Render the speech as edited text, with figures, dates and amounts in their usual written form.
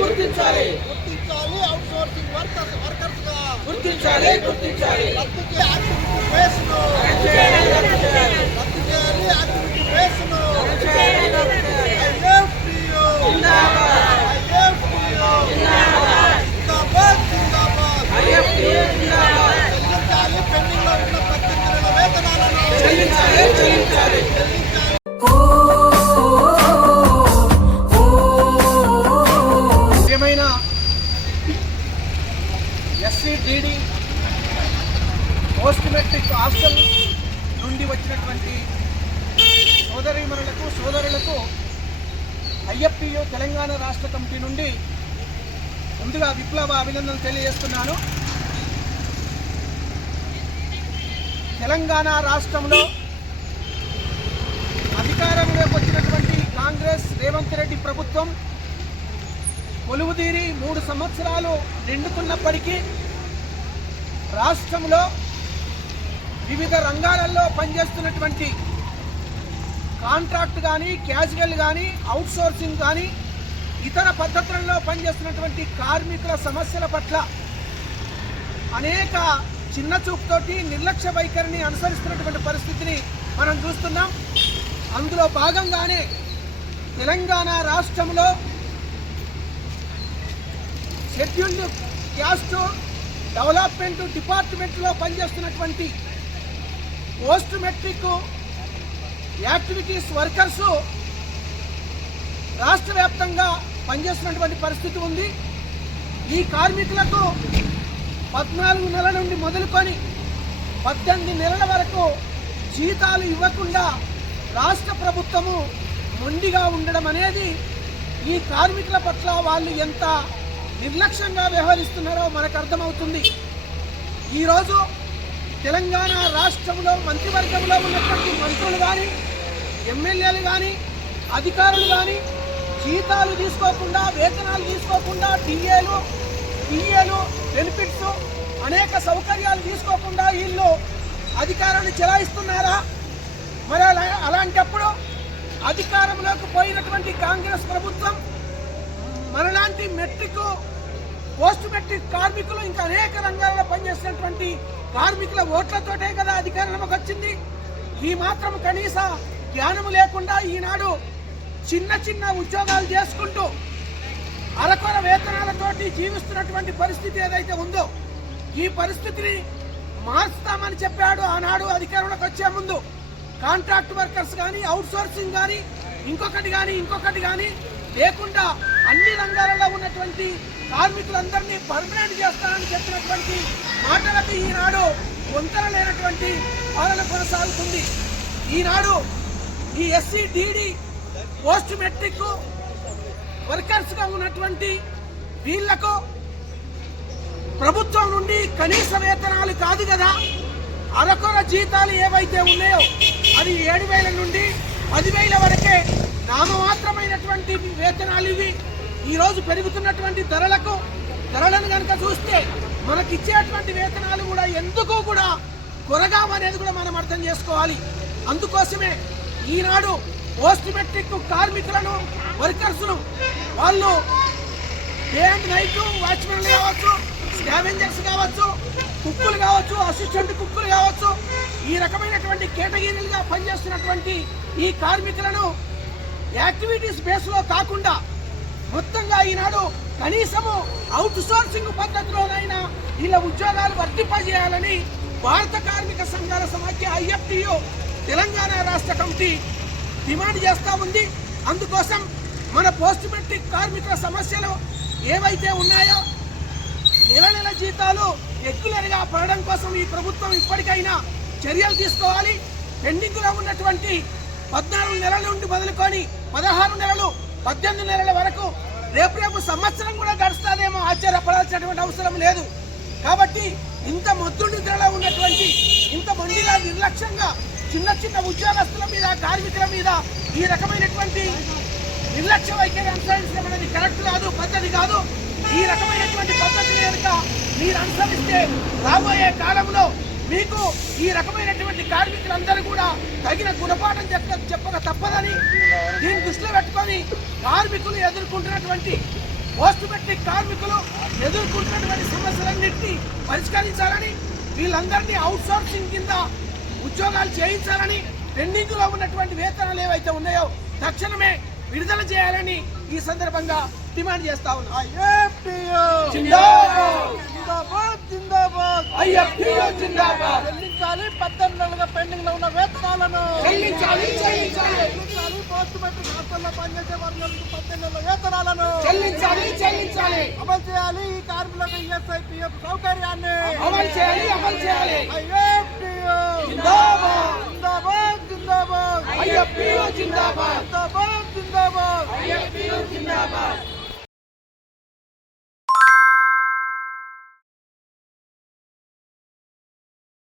గుర్తించాలి outsourcing workers గా గుర్తించాలి యాక్టివిటీ బేస్ ను రద్దు చేయాలి యాక్టివిటీ బేస్ ను పెండింగ్ లో ఉన్న 18 నెలల వేతనాలను చెల్లించాలి. ఏమైనా ఎస్సీ/డీడీ పోస్ట్ మెట్రిక్ హాస్టల్ నుండి వచ్చినటువంటి సోదరీమణులకు సోదరులకు ఐఎఫ్టియు తెలంగాణ రాష్ట్ర కమిటీ నుండి ముందుగా విప్లవ అభినందనలు తెలియజేస్తున్నాను. తెలంగాణ రాష్ట్రంలో అధికారంలోకి వచ్చినటువంటి కాంగ్రెస్ రేవంత్ రెడ్డి ప్రభుత్వం కొలువుదీరి 3 సంవత్సరాలు నిండుతున్నప్పటికీ రాష్ట్రంలో వివిధ రంగాలలో పనిచేస్తున్నటువంటి కాంట్రాక్ట్ కానీ క్యాజువల్ కానీ అవుట్సోర్సింగ్ కానీ ఇతర పద్ధతులలో పనిచేస్తున్నటువంటి కార్మికుల సమస్యల పట్ల అనేక చిన్న చూపుతోటి నిర్లక్ష్య వైఖరిని అనుసరిస్తున్నటువంటి పరిస్థితిని మనం చూస్తున్నాం. అందులో భాగంగానే తెలంగాణ రాష్ట్రంలో షెడ్యూల్డ్ క్యాస్ట్ డెవలప్మెంట్ డిపార్ట్మెంట్లో పనిచేస్తున్నటువంటి పోస్ట్ మెట్రిక్ యాక్టివిటీస్ వర్కర్స్ రాష్ట్ర వ్యాప్తంగా పనిచేస్తున్నటువంటి పరిస్థితి ఉంది. ఈ కార్మికులకు 14 నెలల నుండి మొదలుకొని 18 నెలల వరకు జీతాలు ఇవ్వకుండా రాష్ట్ర ప్రభుత్వము మొండిగా ఉండడం అనేది ఈ కార్మికుల పట్ల వాళ్ళు ఎంత నిర్లక్ష్యంగా వ్యవహరిస్తున్నారో మనకు అర్థమవుతుంది. ఈరోజు తెలంగాణ రాష్ట్రంలో మంత్రివర్గంలో ఉన్నటువంటి మంత్రులు కానీ ఎమ్మెల్యేలు కానీ అధికారులు కానీ జీతాలు తీసుకోకుండా వేతనాలు తీసుకోకుండా డిఏలు బెనిఫిట్స్ అనేక సౌకర్యాలు తీసుకోకుండా వీళ్ళు అధికారాన్ని చెలాయిస్తున్నారా? మరి అలాంటప్పుడు అధికారంలోకి పోయినటువంటి కాంగ్రెస్ ప్రభుత్వం మనలాంటి మెట్రిక్ పోస్ట్ మెట్రిక్ కార్మికులు ఇంకా అనేక రంగాల్లో పనిచేసినటువంటి కార్మికుల ఓట్లతోటే కదా అధికారంలోకి వచ్చింది. ఈ మాత్రం కనీస జ్ఞానము లేకుండా ఈనాడు చిన్న ఉద్యోగాలు చేసుకుంటూ అరకొర వేతనాలతోటి జీవిస్తున్నటువంటి పరిస్థితి ఏదైతే ఉందో ఈ పరిస్థితిని మార్చుతామని చెప్పాడు ఆనాడు అధికారంలోకి వచ్చే ముందు. కాంట్రాక్ట్ వర్కర్స్ కానీ అవుట్సోర్సింగ్ కానీ ఇంకొకటి కానీ లేకుండా అన్ని రంగాలలో ఉన్నటువంటి కార్మికులందరినీ పర్మనెంట్ చేస్తానని చెప్పినటువంటి మాటలకు ఈనాడు వంతన లేనటువంటి పాలన కొనసాగుతుంది. ఈనాడు ఈ ఎస్సీ/డీడీ పోస్ట్ మెట్రిక్ వర్కర్స్గా ఉన్నటువంటి వీళ్లకు ప్రభుత్వం నుండి కనీస వేతనాలు కాదు కదా, అరకొర జీతాలు ఏవైతే ఉన్నాయో అది 7,000 నుండి 10,000 వరకే నామమాత్రమైనటువంటి వేతనాలు ఇవి. ఈరోజు పెరుగుతున్నటువంటి ధరలను కనుక చూస్తే మనకిచ్చేటువంటి వేతనాలు కూడా ఎందుకు కూడా కొరగామనేది కూడా మనం అర్థం చేసుకోవాలి. అందుకోసమే ఈనాడు పోస్ట్ మెట్రిక్ కార్మికులను వర్కర్స్ను వాళ్ళు డే అండ్ నైట్ వాచ్మెన్లు కావచ్చు, స్కావెంజర్స్ కావచ్చు, కుక్కులు కావచ్చు, అసిస్టెంట్ కుక్కులు కావచ్చు, ఈ రకమైనటువంటి కేటగిరీలుగా పనిచేస్తున్నటువంటి ఈ కార్మికులను యాక్టివిటీస్ బేస్లో కాకుండా మొత్తంగా ఈనాడు కనీసము అవుట్ సోర్సింగ్ పద్ధతిలోనైనా వీళ్ళ ఉద్యోగాలు వర్తింపజేయాలని భారత కార్మిక సంఘాల సమాఖ్య ఐఎఫ్టియు తెలంగాణ రాష్ట్ర కమిటీ డిమాండ్ చేస్తూ ఉంది. అందుకోసం మన పోస్ట్ మెట్రిక్ కార్మికుల సమస్యలు ఏవైతే ఉన్నాయో నెల జీతాలు రెగ్యులర్గా పడడం కోసం ఈ ప్రభుత్వం ఇప్పటికైనా చర్యలు తీసుకోవాలి. పెండింగ్లో ఉన్నటువంటి 14 నెలల నుండి మొదలుకొని 16 నెలలు 18 నెలల వరకు రేపు సంవత్సరం కూడా గడుస్తుందేమో ఆశ్చర్యపడాల్సినటువంటి అవసరం లేదు. కాబట్టి ఇంత మొద్దునిద్రలో ఉన్నటువంటి ఇంత మొండిగా నిర్లక్ష్యంగా చిన్న ఉద్యోగస్తుల మీద కార్మికుల మీద ఈ రకమైనటువంటి నిర్లక్ష్య వైఖరి అనుసరించడం అనేది కరెక్ట్ కాదు, పద్ధతి కాదు. ఈ రకమైనటువంటి పద్ధతిని కనుక మీరు అనుసరిస్తే రాబోయే కాలంలో మీకు ఈ రకమైనటువంటి కార్మికులందరూ కూడా తగిన గుణపాఠం చెప్పక తప్పదని దీన్ని దృష్టిలో పెట్టుకొని కార్మికులు ఎదుర్కొంటున్నటువంటి పోస్ట్ మెట్రిక్ కార్మికులు ఎదుర్కొంటున్నటువంటి సమస్యలన్నింటినీ పరిష్కరించాలని, వీళ్ళందరినీ అవుట్ సోర్సింగ్ కింద ఉద్యోగాలు చేయించాలని, పెండింగ్ లో ఉన్నటువంటి వేతనాలు ఏవైతే ఉన్నాయో తక్షణమే విడుదల చేయాలని ఈ సందర్భంగా డిమాండ్ చేస్తా ఉన్నా. చెల్లించాలి 18 నెలలుగా పెండింగ్ లో ఉన్న వేతనాలను చెల్లించాలి. పోస్ట్ మెట్రిక్ హాస్టల్లో పనిచేసే వర్గాలకు 18 నెలల వేతనాలను చెల్లించాలి. అమలు చేయాలి. ఈ కార్మికులకు ఈఎస్ఐ పిఎఫ్ సౌకర్యాన్ని అమలు చేయాలి. జిందాబాద్ జిందాబాద్.